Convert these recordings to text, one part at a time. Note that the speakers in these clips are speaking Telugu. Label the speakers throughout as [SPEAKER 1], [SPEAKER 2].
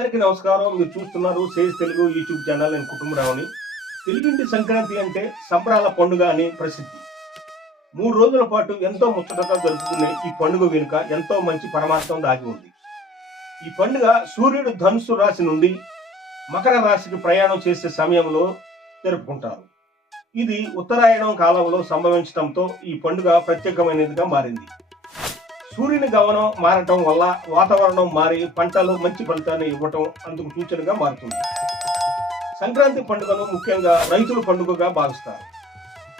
[SPEAKER 1] అందరికీ నమస్కారం. మీరు చూస్తున్నారు సేజ్ తెలుగు యూట్యూబ్ ఛానల్ నేను కుటుంబరావుని. తెలుగింటి సంక్రాంతి అంటే సంబరాల పండుగ అని ప్రసిద్ధి. మూడు రోజుల పాటు ఎంతో ముచ్చటగా జరుపుకునే ఈ పండుగ వెనుక ఎంతో మంచి పరమార్థం దాగి ఉంది. ఈ పండుగ సూర్యుడు ధనుసు రాశి నుండి మకర రాశికి ప్రయాణం చేసే సమయంలో జరుపుకుంటారు. ఇది ఉత్తరాయణం కాలంలో సంభవించడంతో ఈ పండుగ ప్రత్యేకమైనదిగా మారింది. సూర్యుని గమనం మారటం వల్ల వాతావరణం మారి పంటలు మంచి ఫలితాన్ని ఇవ్వటం అందుకు సూచనగా మారుతుంది. సంక్రాంతి పండుగను ముఖ్యంగా రైతుల పండుగగా భావిస్తారు.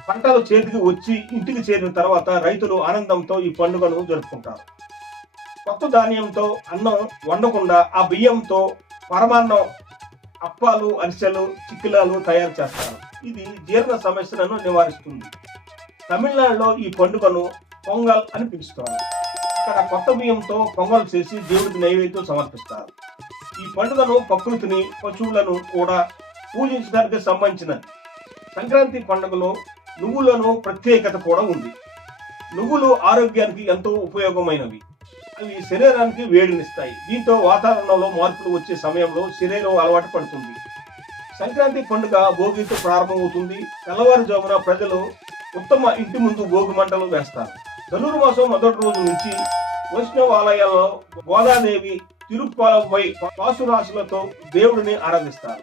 [SPEAKER 1] పంటలు చేతికి వచ్చి ఇంటికి చేరిన తర్వాత రైతులు ఆనందంతో ఈ పండుగను జరుపుకుంటారు. కొత్త ధాన్యంతో అన్నం వండకుండా ఆ బియ్యంతో పరమాన్నం అప్పాలు అరిసెలు చిక్కిలాలు తయారు చేస్తారు. ఇది జీర్ణ సమస్యలను నివారిస్తుంది. తమిళనాడులో ఈ పండుగను పొంగల్ అని పిలుస్తారు. ఇక్కడ కొత్త బియ్యంతో పొంగల్ చేసి దేవుడికి నైవేద్యం సమర్పిస్తారు. ఈ పండుగను ప్రకృతిని పశువులను కూడా పూజించడానికి సంబంధించినది సంక్రాంతి పండుగలో నువ్వులను ప్రత్యేకత కూడా ఉంది. నువ్వులు ఆరోగ్యానికి ఎంతో ఉపయోగమైనవి. అవి శరీరానికి వేడినిస్తాయి. దీంతో వాతావరణంలో మార్పులు వచ్చే సమయంలో శరీరం అలవాటు పడుతుంది. సంక్రాంతి పండుగ భోగితో ప్రారంభమవుతుంది. తెల్లవారుజామున ప్రజలు ఉత్తమ ఇంటి ముందు భోగి మంటలు వేస్తారు. ధనుర్మాసం మొదటి రోజు నుంచి వైష్ణవాలయాల్లో గోదాదేవి తిరుప్పాలపై పాశురాశులతో దేవుడిని ఆరాధిస్తారు.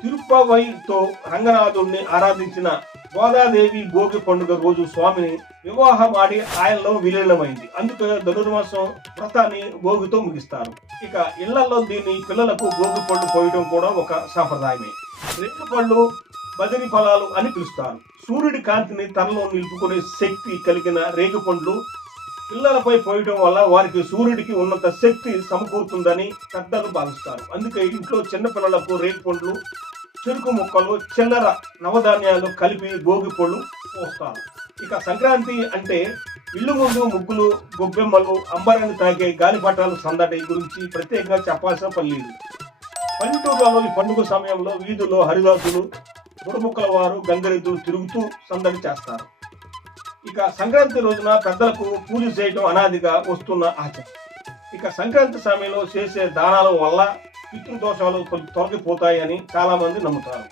[SPEAKER 1] తిరుప్పవైతో రంగనాథుడిని ఆరాధించిన గోదాదేవి భోగి పండుగ రోజు స్వామిని వివాహం ఆడి ఆయనలో విలీనమైంది. అందుకే ధనుర్మాసం వ్రతాన్ని భోగితో ముగిస్తారు. ఇక ఇళ్ళలో దీన్ని పిల్లలకు భోగి పళ్ళు పోయడం కూడా ఒక సాంప్రదాయమే. రెండు పళ్ళు బదిరి ఫలాలు అని పిలుస్తారు. సూర్యుడి కాంతిని తనలో నిలుపుకునే శక్తి కలిగిన రేగు పండ్లు పిల్లలపై పోయడం వల్ల వారికి సూర్యుడికి ఉన్నంత శక్తి సమకూరుతుందని పెద్దలు భావిస్తారు. అందుకే ఇంట్లో చిన్న పిల్లలకు రేగు పండ్లు చెరుకు ముక్కలు చిల్లర నవధాన్యాలు కలిపి భోగి పళ్ళు పోస్తారు. ఇక సంక్రాంతి అంటే ఇల్లు ముందు ముగ్గులు గొబ్బెమ్మలు అంబరాన్ని తాగే గాలిపటాలు సందడి గురించి ప్రత్యేకంగా చెప్పాల్సిన పని లేదు. పల్లెటూరులలో ఈ పండుగ సమయంలో వీధుల్లో హరిదాసులు బుడముక్కల వారు గంగరెద్దులు తిరుగుతూ సందడి చేస్తారు. ఇక సంక్రాంతి రోజున పెద్దలకు పూజ చేయడం అనాదిగా వస్తున్న ఆచారం. ఇక సంక్రాంతి సమయంలో చేసే దానాల వల్ల పితృదోషాలు కొంచెం తొలగిపోతాయని చాలామంది నమ్ముతారు.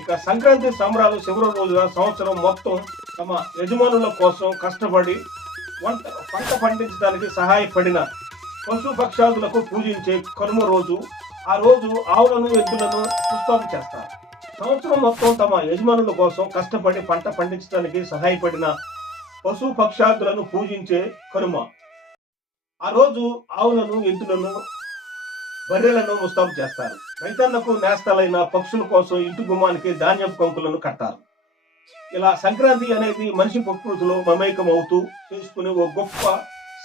[SPEAKER 1] ఇక సంక్రాంతి సంబరాలు చివరి రోజున సంవత్సరం మొత్తం తమ యజమానుల కోసం కష్టపడి వంట పంట పండించడానికి సహాయపడిన పశుపక్షాదులకు పూజించే కనుమ రోజు ఆ రోజు ఆవులను ఎద్దులను పుష్పాలు చేస్తారు. సంవత్సరం మొత్తం తమ యజమానుల కోసం కష్టపడి పంట పండించడానికి సహాయపడిన పశు పక్షాదులను పూజించే కనుమ. ఆ రోజు ఆవులను ఎద్దులను బర్రెలను ముస్తాబు చేస్తారు. రైతన్నకు నేస్తాలైన పక్షుల కోసం ఇంటి గుమ్మానికి ధాన్యం కంకులను కట్టారు ఇలా సంక్రాంతి అనేది మనిషి ప్రకృతిలో మమేకం అవుతూ చేసుకునే ఓ గొప్ప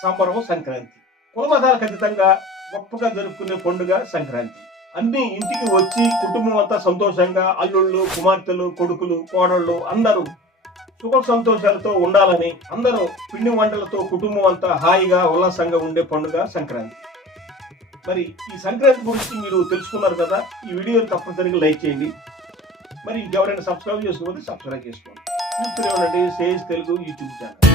[SPEAKER 1] సంబరం సంక్రాంతి. కులమతాలకు అతీతంగా గొప్పగా జరుపుకునే పండుగ సంక్రాంతి. అన్ని ఇంటికి వచ్చి కుటుంబం అంతా సంతోషంగా అల్లుళ్ళు కుమార్తెలు కొడుకులు కోడళ్ళు అందరూ సుఖ సంతోషాలతో ఉండాలని అందరూ పిండి వంటలతో కుటుంబం అంతా హాయిగా ఉల్లాసంగా ఉండే పండుగ సంక్రాంతి. మరి ఈ సంక్రాంతి గురించి మీరు తెలుసుకున్నారు కదా ఈ వీడియో తప్పనిసరిగా లైక్ చేయండి. మరి ఇంకెవరైనా సబ్స్క్రైబ్ చేసుకోకపోతే సబ్స్క్రైబ్ చేసుకోండి. చూస్తూనే ఉండండి. Sage Telugu YouTube channel.